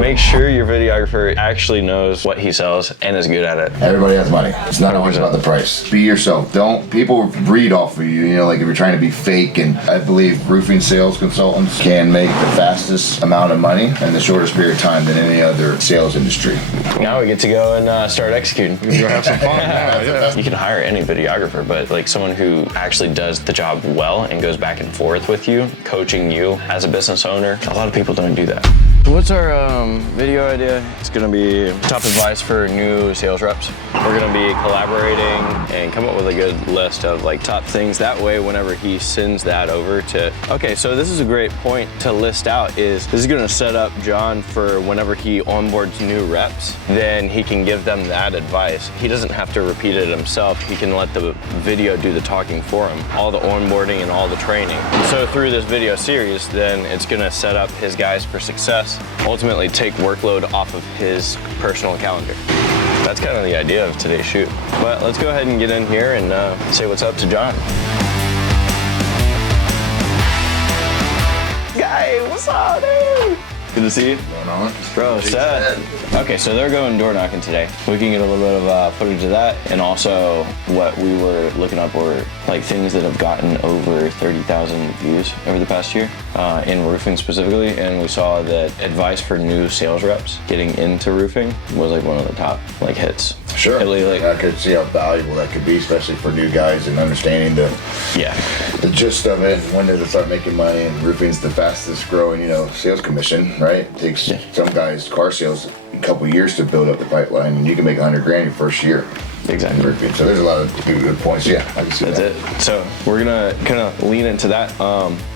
Make sure your videographer actually knows what he sells and is good at it. Everybody has money. It's not always about the price. Be yourself. Don't, people read off of you, you know, like if you're trying to be fake. And I believe roofing sales consultants can make the fastest amount of money in the shortest period of time than any other sales industry. Now we get to go and start executing. You're gonna have some fun. Yeah. You can hire any videographer, but like someone who actually does the job well and goes back and forth with you, coaching you as a business owner. A lot of people don't do that. What's our video idea? It's gonna be top advice for new sales reps. We're gonna be collaborating and come up with a good list of like top things. That way, whenever he sends that over to, okay, so this is a great point to list out is this is gonna set up John for whenever he onboards new reps, then he can give them that advice. He doesn't have to repeat it himself. He can let the video do the talking for him, all the onboarding and all the training. So through this video series, then it's gonna set up his guys for success, ultimately take workload off of his personal calendar. That's kind of the idea of today's shoot. But let's go ahead and get in here and say what's up to John. Guy, what's up, dude? Good to see you. Going on? Bro, set. Okay, so they're going door knocking today. We can get a little bit of footage of that, and also what we were looking up were like things that have gotten over 30,000 views over the past year, in roofing specifically, and we saw that advice for new sales reps getting into roofing was like one of the top like hits. Sure. Like, I could see how valuable that could be, especially for new guys and understanding the gist of it, when to start making money. And roofing's the fastest growing, you know, sales commission, right? It takes some guys, car sales, a couple years to build up the pipeline, and you can make 100 grand your first year. Exactly. Roofing. So there's a lot of good points. Yeah, I can see That's that. it. So we're gonna kind of lean into that.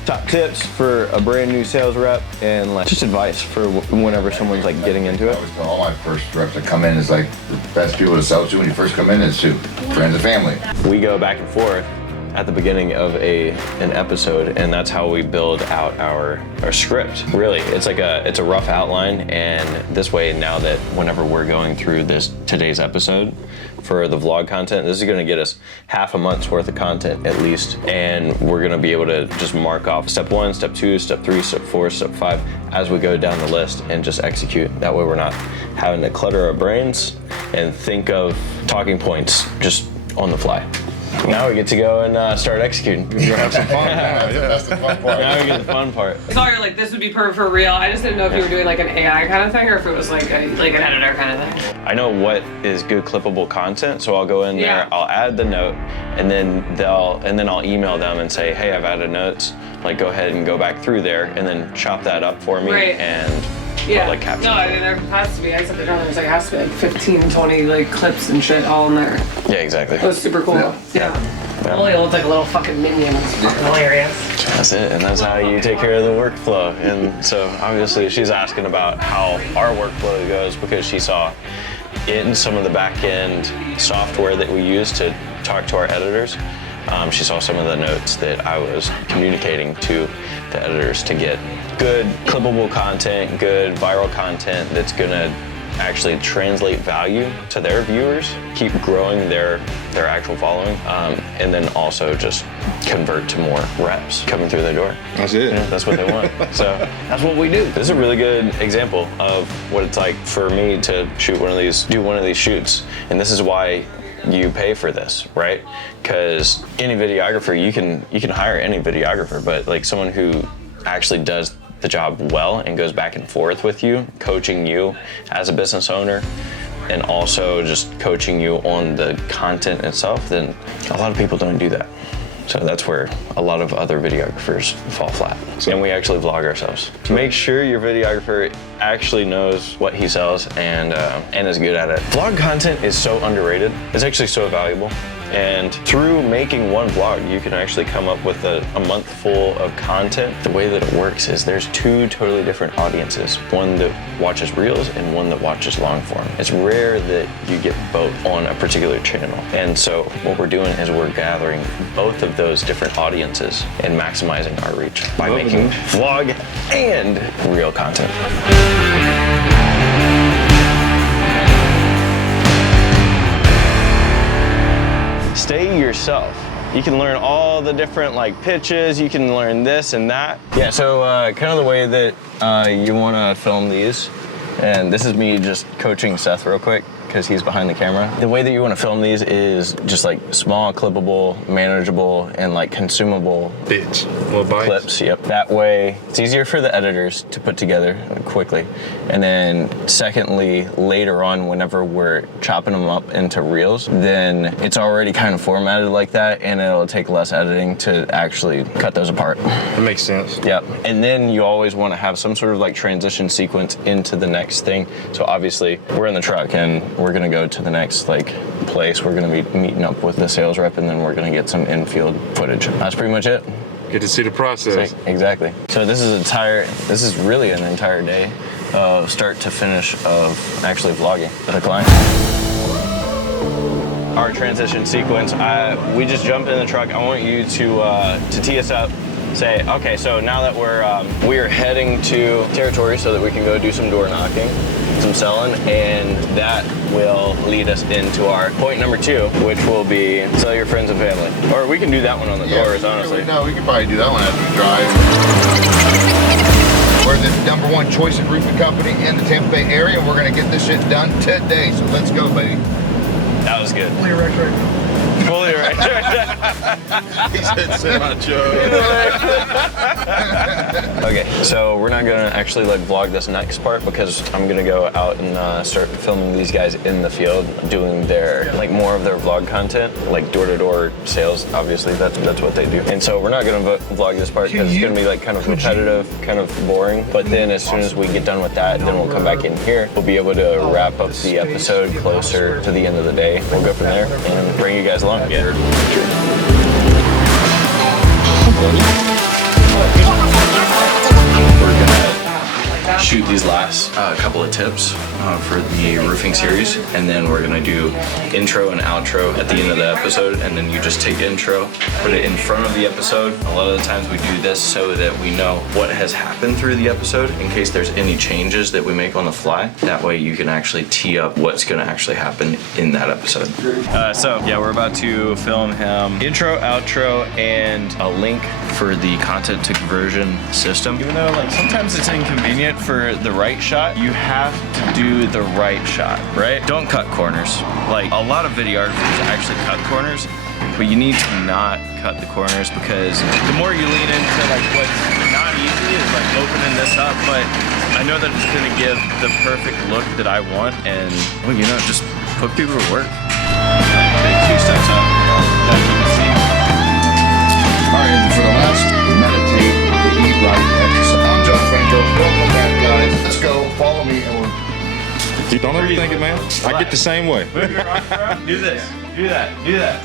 Top tips for a brand new sales rep, and like just advice for whenever someone's like getting into I it. always tell all my first reps that come in is like the best people to sell to when you first come in is to friends and family. We go back and forth at the beginning of an episode, and that's how we build out our script. Really, it's a rough outline, and this way, now that whenever we're going through today's episode for the vlog content, this is gonna get us half a month's worth of content at least, and we're gonna be able to just mark off step 1, step 2, step 3, step 4, step 5 as we go down the list and just execute. That way we're not having to clutter our brains and think of talking points just on the fly. Now we get to go and start executing. You're gonna have some fun. That's the fun part. Now we get the fun part. I saw you're like, this would be perfect for real. I just didn't know if you were doing like an AI kind of thing or if it was like an editor kind of thing. I know what is good clippable content, so I'll go in there, Yeah. I'll add the note, and then I'll email them and say, hey, I've added notes. Like, go ahead and go back through there, and then chop that up for me Right. and Yeah. like captions. No, I mean, there has to be. I said it earlier. There's like, has to be like 15, 20 like clips and shit all in there. Yeah, exactly. It was super cool. Yeah. Only looked like a little fucking minion. It's fucking hilarious. That's it, and that's how you take care of the workflow. And so obviously she's asking about how our workflow goes because she saw it in some of the back-end software that we use to talk to our editors. She saw some of the notes that I was communicating to the editors to get good clippable content, good viral content that's gonna actually translate value to their viewers, keep growing their actual following, and then also just convert to more reps coming through the door. That's it. Yeah, that's what they want. So that's what we do. This is a really good example of what it's like for me to do one of these shoots. And this is why you pay for this, right? Because any videographer, you can hire any videographer, but like someone who actually does the job well and goes back and forth with you, coaching you as a business owner, and also just coaching you on the content itself, then a lot of people don't do that. So that's where a lot of other videographers fall flat. And we actually vlog ourselves. Make sure your videographer actually knows what he sells and is good at it. Vlog content is so underrated. It's actually so valuable. And through making one vlog, you can actually come up with a month full of content. The way that it works is there's two totally different audiences. One that watches reels and one that watches long form. It's rare that you get both on a particular channel. And so what we're doing is we're gathering both of those different audiences and maximizing our reach by making vlog and reel content. Stay yourself. You can learn all the different like pitches, you can learn this and that. Yeah, so kind of the way that you wanna film these And this is me just coaching Seth real quick because he's behind the camera. The way that you want to film these is just like small, clippable, manageable, and like consumable Bits. Little bites. clips. Yep. That way, it's easier for the editors to put together quickly. And then, secondly, later on, whenever we're chopping them up into reels, then it's already kind of formatted like that, and it'll take less editing to actually cut those apart. That makes sense. Yep. And then you always want to have some sort of like transition sequence into the next thing. So obviously, we're in the truck and we're gonna go to the next like place. We're gonna be meeting up with the sales rep, and then we're gonna get some in-field footage. That's pretty much it. Get to see the process. Exactly. So this is really an entire day of start to finish of actually vlogging with a client. Our transition sequence, we just jump in the truck. I want you to tee us up. Say, okay, so now that we are heading to territory so that we can go do some door knocking, some selling, and that will lead us into our point number 2, which will be sell your friends and family. Or we can do that one on the doors, honestly. No, we can probably do that one after we drive. We're the #1 choice of roofing company in the Tampa Bay area. We're gonna get this shit done today, so let's go, baby. That was good. Fully erect. Fully right. He said semi-Joe. Okay, so we're not gonna actually like vlog this next part because I'm gonna go out and start filming these guys in the field doing their like more of their vlog content, like door-to-door sales. Obviously, that's what they do. And so we're not gonna vlog this part because it's gonna be like kind of repetitive, kind of boring. But then as soon as we get done with that, then we'll come back in here. We'll be able to wrap up the episode closer to the end of the day. We'll go from there and bring you guys along. Yeah. We're gonna shoot these last couple of tips for the roofing series, and then we're gonna do intro and outro at the end of the episode, and then you just take intro, put it in front of the episode. A lot of the times we do this so that we know what has happened through the episode in case there's any changes that we make on the fly. That way you can actually tee up what's gonna actually happen in that episode. So yeah, we're about to film him intro, outro, and a link for the content to conversion system. Even though like sometimes it's inconvenient for the right shot, you have to do the right shot, right? Don't cut corners. Like a lot of videographers actually cut corners, but you need to not cut the corners because the more you lean into like what's not easy is like opening this up, but I know that it's gonna give the perfect look that I want, and well, you know, just put people to work. Take 2 steps up. Alright, and for the last meditate, the eat right exercise. I'm John Franco. Welcome back, guys. Let's go. Follow me, and we'll. Don't overthink it, man. I get the same way. Move your arms around. Do this. Do that. Do that.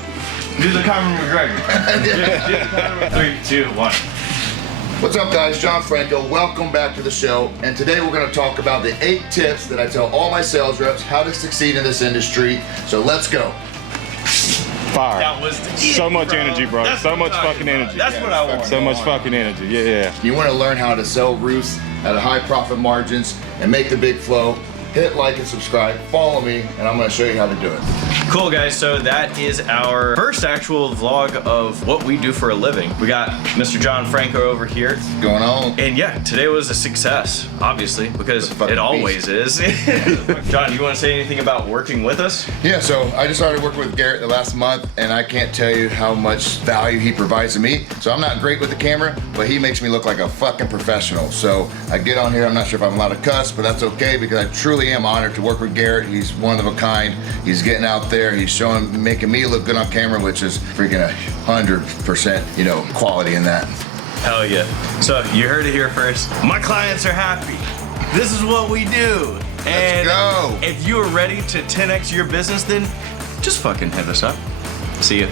Do the Conor McGregor. Do the Conor McGregor. 3, 2, 1. What's up, guys? John Franco. Welcome back to the show. And today we're going to talk about the 8 tips that I tell all my sales reps how to succeed in this industry. So let's go. Fire. That was the So much energy, bro. That's So what much I'm fucking talking energy. about. That's what I want. So much fucking energy. Yeah. You want to learn how to sell roofs at a high profit margins and make the big flow. Hit like and subscribe, follow me, and I'm gonna show you how to do it. Cool, guys. So that is our first actual vlog of what we do for a living. We got Mr. John Franco over here. What's going on? And yeah, today was a success, obviously, because it always is. John, you want to say anything about working with us? Yeah, so I just started working with Garrett the last month, and I can't tell you how much value he provides to me. So I'm not great with the camera, but he makes me look like a fucking professional. So I get on here, I'm not sure if I'm allowed to cuss, but that's okay because I truly am honored to work with Garrett. He's one of a kind. He's getting out there. He's showing, making me look good on camera, which is freaking 100%, you know, quality in that. Hell yeah. So you heard it here first. My clients are happy. This is what we do. And go. If you are ready to 10x your business, then just fucking hit us up. See ya.